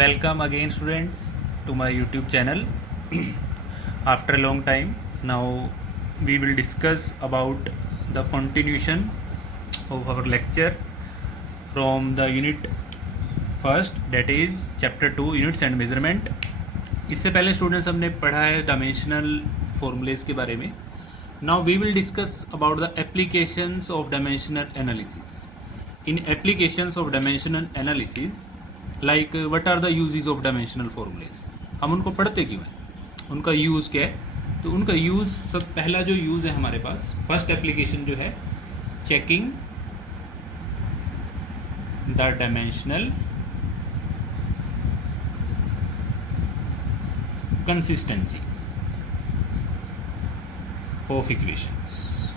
Welcome again, students, to my YouTube channel. After a long time, now we will discuss about the continuation of our lecture from the unit first, that is chapter 2, units and measurement. इससे पहले students हमने पढ़ा है dimensional formulas के बारे में. Now we will discuss about the applications of dimensional analysis. In applications of dimensional analysis, like what are the uses of dimensional formulae. हम उनको पढ़ते क्यों हैं, उनका यूज़ क्या है. तो उनका यूज़, सब पहला जो यूज़ है हमारे पास, फर्स्ट एप्लीकेशन जो है, checking the dimensional consistency of equations.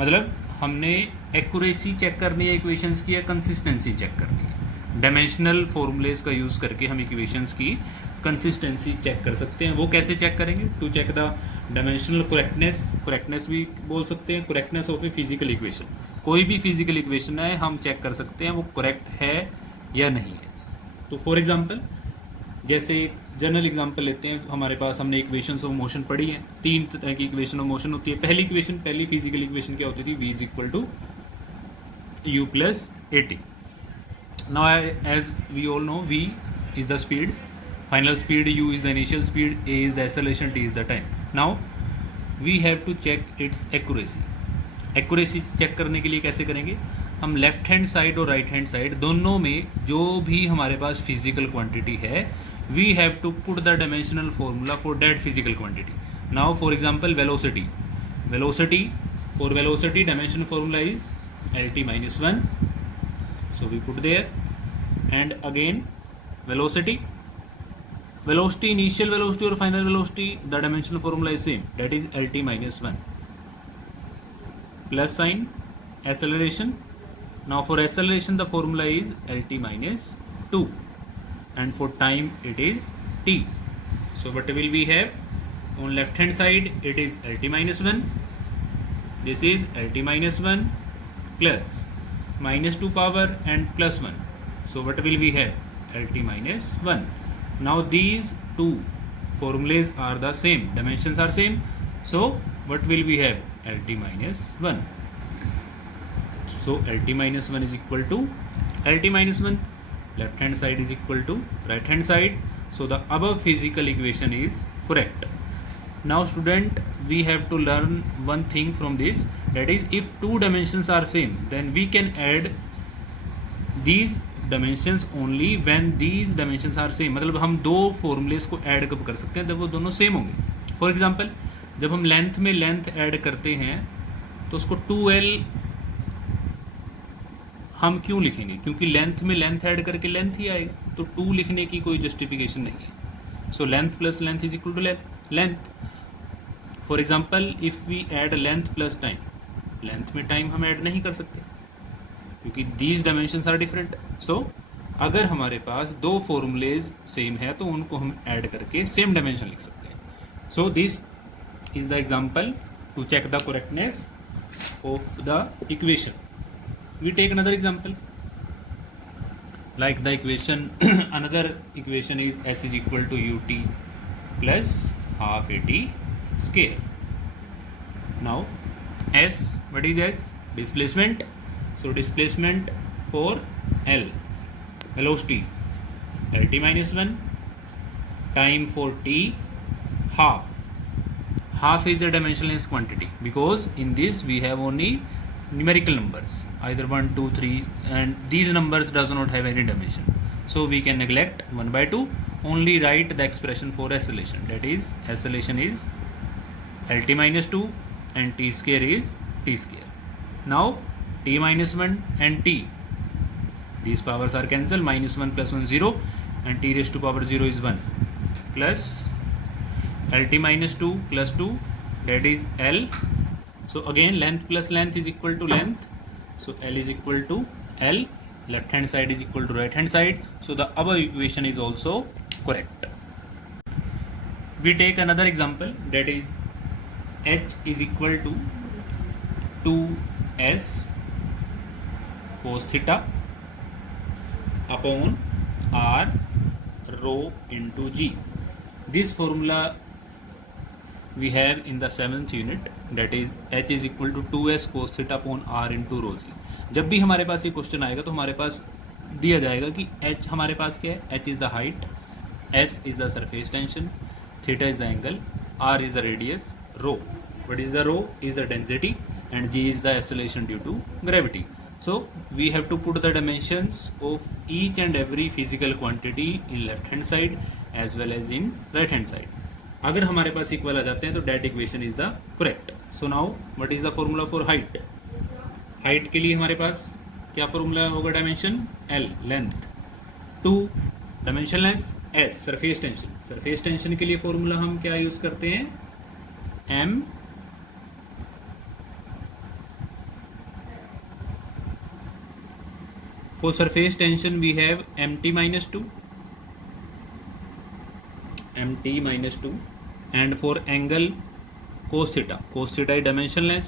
मतलब हमने एक्यूरेसी चेक करनी है इक्वेशंस की या कंसिस्टेंसी चेक करनी है. डायमेंशनल फॉर्मूलेज का यूज़ करके हम इक्वेशंस की कंसिस्टेंसी चेक कर सकते हैं. वो कैसे चेक करेंगे? To check the dimensional correctness भी बोल सकते हैं, correctness of a physical equation. कोई भी फिजिकल इक्वेशन है हम चेक कर सकते हैं वो करेक्ट है या नहीं है. तो फॉर एग्जांपल, जैसे एक जनरल एग्जांपल लेते हैं. हमारे पास हमने इक्वेशंस ऑफ मोशन पढ़ी है. तीन तरह की इक्वेशन ऑफ मोशन होती है. पहली फिजिकल इक्वेशन क्या होती थी? v is equal to u plus A T. Now as we all know, v is the speed, final speed, u is the initial speed, a is the acceleration, t is the time. Now we have to check its accuracy. Accuracy check करने के लिए कैसे करेंगे? हम left hand side और right hand side दोनों में जो भी हमारे पास फिजिकल क्वांटिटी है, we have to put the dimensional formula for that physical quantity. Now for example, velocity, for velocity dimensional formula is lt minus 1, so we put there. And again, velocity, initial velocity or final velocity, the dimensional formula is same, that is lt minus 1. Plus sign, acceleration. Now for acceleration the formula is lt minus 2, and for time it is t. So what will we have? On left hand side it is lt minus 1, this is lt minus 1 plus minus 2 power and plus 1. So what will we have? lt minus 1. Now these two formulas are the same, dimensions are same, so what will we have? lt minus 1. So lt minus 1 is equal to lt minus 1, left hand side is equal to right hand side, so the above physical equation is correct. Now student, we have to learn one thing from this, that is, if two dimensions are same, then we can add these dimensions only when these dimensions are same. मतलब हम दो formulas को add कब कर सकते हैं? जब वो दोनों सेम होंगे. फॉर एग्जांपल, जब हम लेंथ में लेंथ ऐड करते हैं तो उसको 2l हम क्यों लिखेंगे? क्योंकि लेंथ में लेंथ ऐड करके लेंथ ही आएगा, तो 2 लिखने की कोई जस्टिफिकेशन नहीं है. So length plus length is equal to length. For example, if we add length plus time, length में टाइम हम ऐड नहीं कर सकते क्योंकि these dimensions are different. So अगर हमारे पास दो फॉर्मूलेज सेम है तो उनको हम ऐड करके सेम डायमेंशन लिख सकते हैं. So this is the example to check the correctness of the equation. We take another example, like the equation another equation is s is equal to ut plus half at square. Now s, what is s? Displacement. So displacement for l, velocity lt minus 1, time for t, half is a dimensionless quantity because in this we have only numerical numbers, either 1 2 3, and these numbers does not have any dimension, so we can neglect 1 by 2, only write the expression for acceleration, that is acceleration is lt minus 2 and t square is t square. Now t minus 1 and t, these powers are cancelled, minus 1 plus 1 0, and t raised to power 0 is 1, plus lt minus 2 plus 2, that is l. So again, length plus length is equal to length, so l is equal to l, left hand side is equal to right hand side, so the above equation is also correct. We take another example, that is h is equal to 2s cos theta upon r rho into g. This formula we have in the 7th unit, that is h is equal to 2s cos theta upon r into rho g. जब भी हमारे पास ये question आएगा तो हमारे पास दिया जाएगा कि h हमारे पास क्या है, h is the height, s is the surface tension, theta is the angle, r is the radius, rho, what is the rho is the density, and g is the acceleration due to gravity. So we have to put the dimensions of each and every physical quantity in left hand side as well as in right hand side. अगर हमारे पास equal आ जाते हैं तो that equation is the correct. So now what is the formula for height? Height के लिए हमारे पास क्या formula होगा, dimension L, length 2, dimensionless S, surface tension. Surface tension के लिए फॉर्मूला हम क्या यूज करते हैं, M for surface tension we have mt minus 2, and for angle cos theta is dimensionless,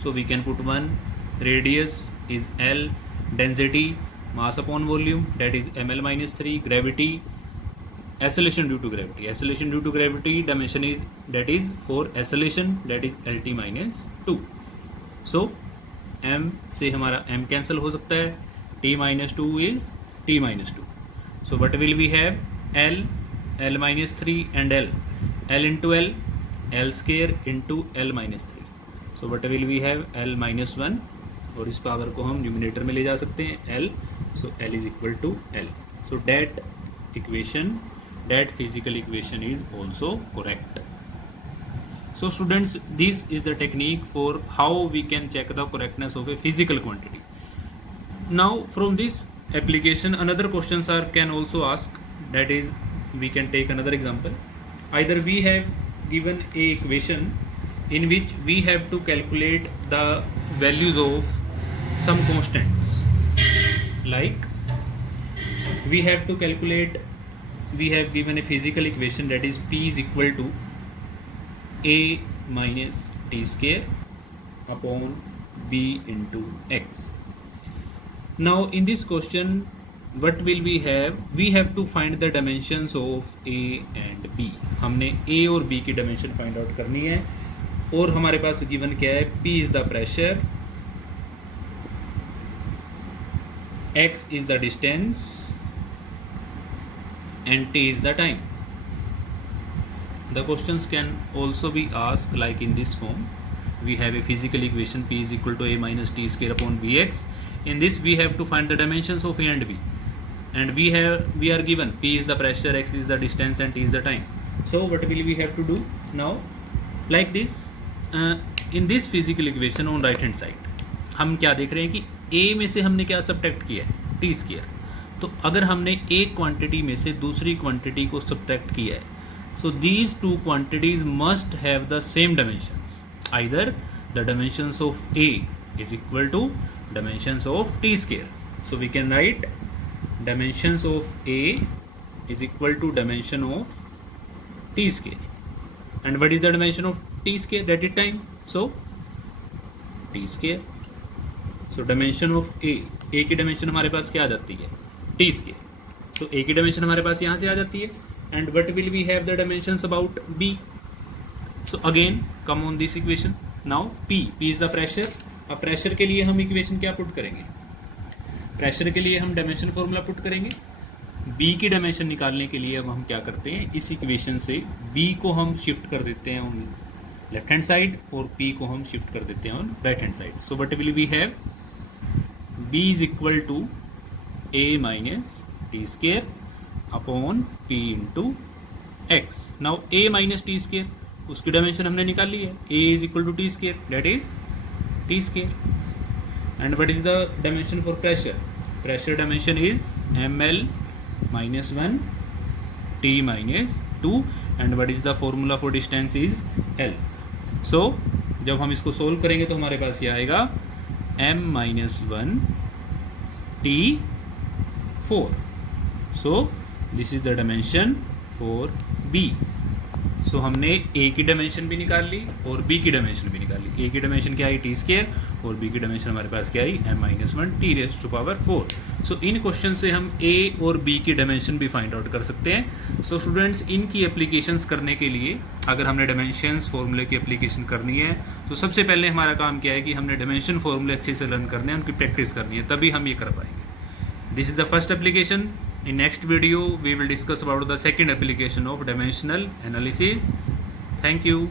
so we can put 1, radius is L, density mass upon volume, that is ml minus 3, gravity acceleration due to gravity dimension is, that is for acceleration, that is lt minus 2. so m से हमारा m cancel हो सकता है, t minus 2 is t minus 2. So what will we have, L minus 3 and L into L square into L minus 3. So what will we have, L minus 1, और इस power को हम numerator में ले जा सकते हैं L. So L is equal to L. So that physical equation is also correct. So students, this is the technique for how we can check the correctness of a physical quantity. Now from this application another questions can also ask, that is we can take another example. Either we have given a equation in which we have to calculate the values of some constants, like we have given a physical equation, that is P is equal to A minus T square upon B into X. Now in this question what will we have, we have to find the dimensions of A and B. हमने A और B की dimension find out करनी है, और हमारे पास given क्या है, P is the pressure, X is the distance and T is the time. The questions can also be asked like in this form. We have a physical equation P is equal to A minus T square upon Bx. In this we have to find the dimensions of A and B, and we are given P is the pressure, X is the distance and T is the time. So what will we have to do now, like this, in this physical equation on right hand side हम क्या देख रहे हैं कि A में से हमने क्या सब्ट्रैक्ट किया है, T स्क्वायर. तो अगर हमने एक क्वांटिटी में से दूसरी क्वांटिटी को सब्ट्रैक्ट किया है, so these two quantities must have the same dimensions. Either the dimensions of A is equal to dimensions of T square. So we can write dimensions of A is equal to dimension of T square. And what is the dimension of T square? That is time. So T square. So dimension of A की dimension हमारे पास क्या आ जाती है, T square. So A की dimension हमारे पास यहाँ से आ जाती है. And what will we have the dimensions about B? So again come on this equation. Now P is the pressure. अब प्रेशर के लिए हम इक्वेशन क्या पुट करेंगे, प्रेशर के लिए हम डायमेंशन फॉर्मूला पुट करेंगे. B की डायमेंशन निकालने के लिए अब हम क्या करते हैं, इस इक्वेशन से B को हम शिफ्ट कर देते हैं ऑन लेफ्ट हैंड साइड और P को हम शिफ्ट कर देते हैं on right hand side. So what will we have, B is equal to A minus T square upon P into X. Now A minus T square, उसकी dimension हमने निकाल ली है, A is equal to T square, that is T square. And what is the dimension for pressure? Pressure dimension is ml minus 1 T minus 2. And what is the formula for distance is L. So जब हम इसको solve करेंगे तो हमारे पास ये आएगा m minus 1 T 4. So this is the dimension for B. सो हमने A की डायमेंशन भी निकाल ली और B की डायमेंशन भी निकाल ली. A की डायमेंशन क्या है, T स्क्वायर, और बी की डायमेंशन हमारे पास क्या आई m-1 t⁴। सो इन क्वेश्चन से हम a और b की डायमेंशन भी फाइंड आउट कर सकते हैं। सो स्टूडेंट्स, इनकी एप्लीकेशंस करने के लिए अगर हमने डायमेंशंस फॉर्मूले की एप्लीकेशन करनी है तो सबसे पहले हमारा काम क्या है कि हमने डायमेंशन फॉर्मूले अच्छे से लर्न करने हैं, उनकी प्रैक्टिस करनी है, तभी हम ये कर पाएंगे। This is the first application. In next video we will discuss about the second application of dimensional analysis. Thank you.